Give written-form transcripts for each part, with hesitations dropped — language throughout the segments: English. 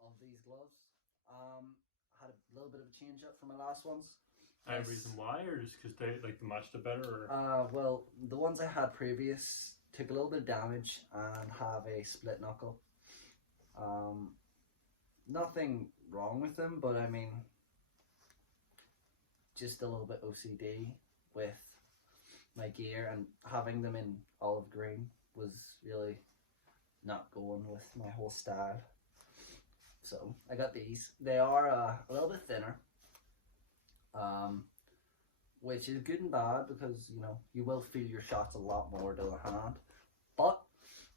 of these gloves. Had a little bit of a change up from my last ones. Any reason why, or just because they like the match the better? Or? Well, the ones I had previous took a little bit of damage and have a split knuckle. Nothing wrong with them, but I mean, just a little bit OCD with my gear, and having them in olive green was really not going with my whole style. So I got these. They are a little bit thinner, which is good and bad because you will feel your shots a lot more to the hand, but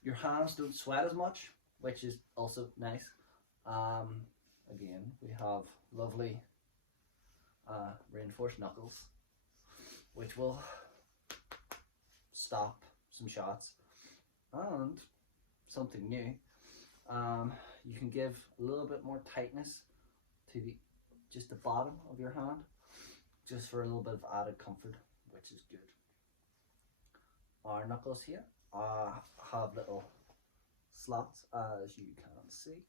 your hands don't sweat as much, which is also nice. Again, we have lovely reinforced knuckles, which will stop some shots, and something new. You can give a little bit more tightness to just the bottom of your hand, just for a little bit of added comfort, which is good. Our knuckles here have little slots, as you can see.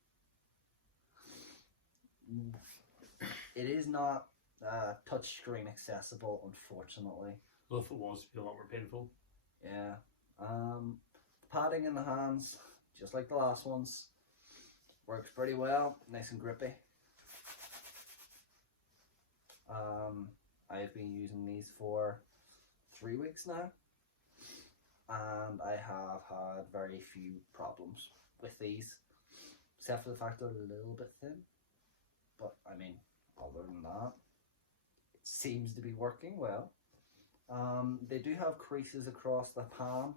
It is not touchscreen accessible, unfortunately. Well, if it was, it'd be a lot more painful. Yeah. Padding in the hands, just like the last ones, works pretty well, nice and grippy. I've been using these for 3 weeks now, and I have had very few problems with these, except for the fact they're a little bit thin. But I mean, other than that, it seems to be working well. They do have creases across the palm,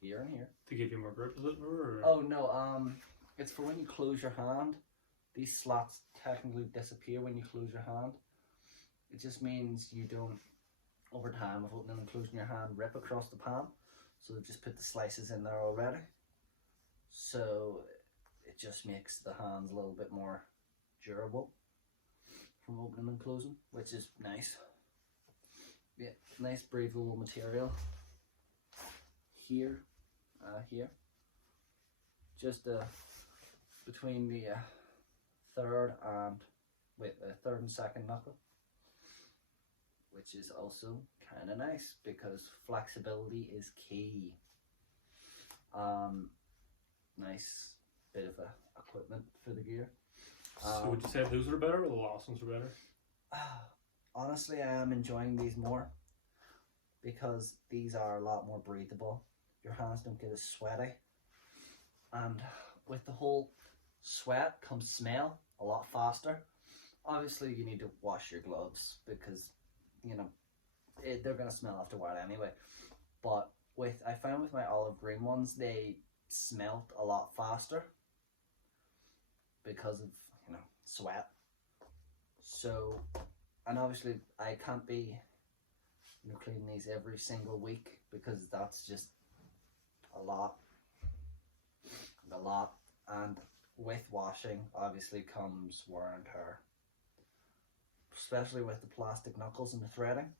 here and here. To give you more grip, is it? Or? Oh no, it's for when you close your hand. These slots technically disappear when you close your hand. It just means you don't, over time of opening and closing your hand, rip across the palm. So they've just put the slices in there already. So it just makes the hands a little bit more durable from opening and closing, which is nice. Yeah, nice breathable material. Here, here. Just between the third and second knuckle, which is also kind of nice because flexibility is key. Nice bit of equipment for the gear. So would you say those are better or the last ones are better? Honestly, I am enjoying these more because these are a lot more breathable. Your hands don't get as sweaty, and with the whole sweat comes smell a lot faster. Obviously, you need to wash your gloves because they're gonna smell after a while anyway. But I found with my olive green ones, they smelt a lot faster because of sweat. So, and obviously I can't be cleaning these every single week because that's just a lot. And with washing obviously comes wear and tear, especially with the plastic knuckles and the threading.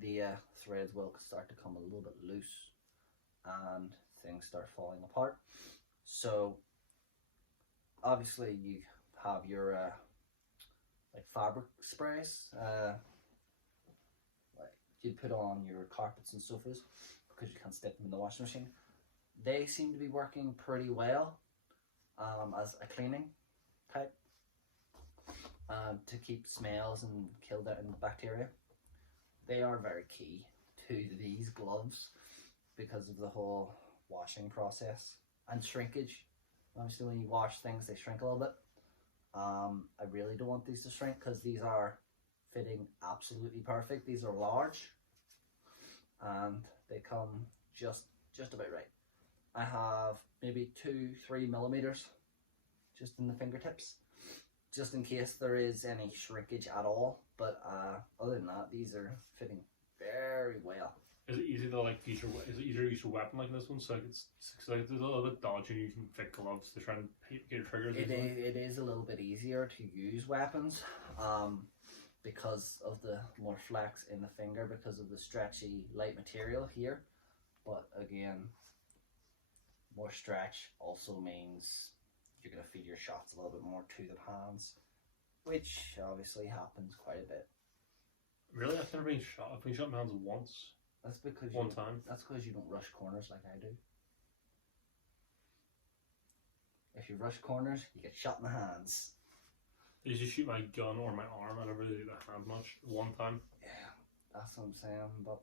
The threads will start to come a little bit loose and things start falling apart. So obviously you have your like fabric sprays, like you'd put on your carpets and sofas because you can't stick them in the washing machine. They seem to be working pretty well as a cleaning type to keep smells and kill the bacteria. They are very key to these gloves because of the whole washing process and shrinkage. Obviously when you wash things, they shrink a little bit. I really don't want these to shrink because these are fitting absolutely perfect. These are large and they come just about right. I have maybe 2-3 millimeters just in the fingertips, just in case there is any shrinkage at all. But other than that, these are fitting very well. Is it easy to use your weapon like this one? So it's a little bit dodgy. You can fit gloves to try and get your triggers. It is a little bit easier to use weapons because of the more flex in the finger, because of the stretchy light material here. But again, more stretch also means you're going to feel your shots a little bit more to the hands, which obviously happens quite a bit. Really, I've never been shot. I've been shot in my hands once. That's because One time. That's because you don't rush corners like I do. If you rush corners, you get shot in the hands. I usually shoot my gun or my arm. I never really do the hand much. One time. Yeah, that's what I'm saying. But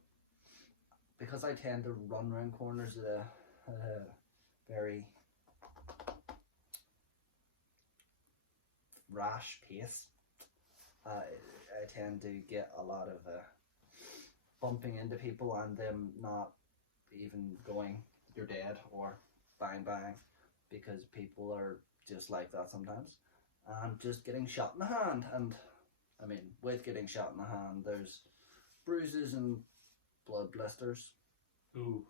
because I tend to run around corners at a very rash pace, I tend to get a lot of bumping into people and them not even going, you're dead, or bang bang, because people are just like that sometimes. And just getting shot in the hand. And I mean, with getting shot in the hand, there's bruises and blood blisters. Ooh,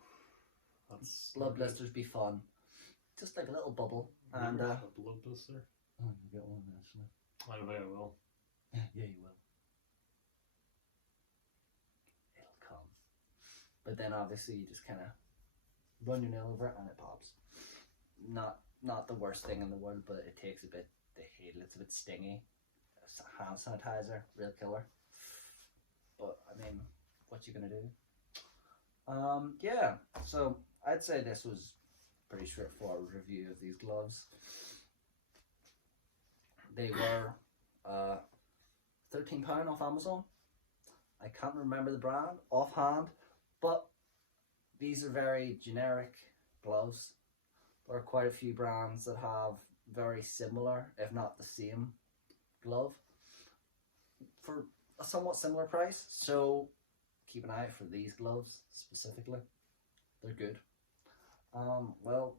that's Blood blisters be fun. Just like a little bubble. And a blood blister. oh, you get one actually. I don't think I will. Yeah, you will. It'll come. But then obviously you just kind of run your nail over it and it pops. Not the worst thing in the world, but it takes a bit to heal. It's a bit stingy. Hand sanitizer, real killer. But I mean, what you gonna do? Yeah. So I'd say this was a pretty straightforward review of these gloves. They were £13 off Amazon. I can't remember the brand offhand, but these are very generic gloves. There are quite a few brands that have very similar, if not the same, glove for a somewhat similar price. So keep an eye out for these gloves specifically. They're good. Well,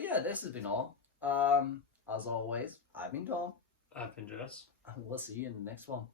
yeah, this has been all. As always, I've been Tom. I've been Jess. And we'll see you in the next one.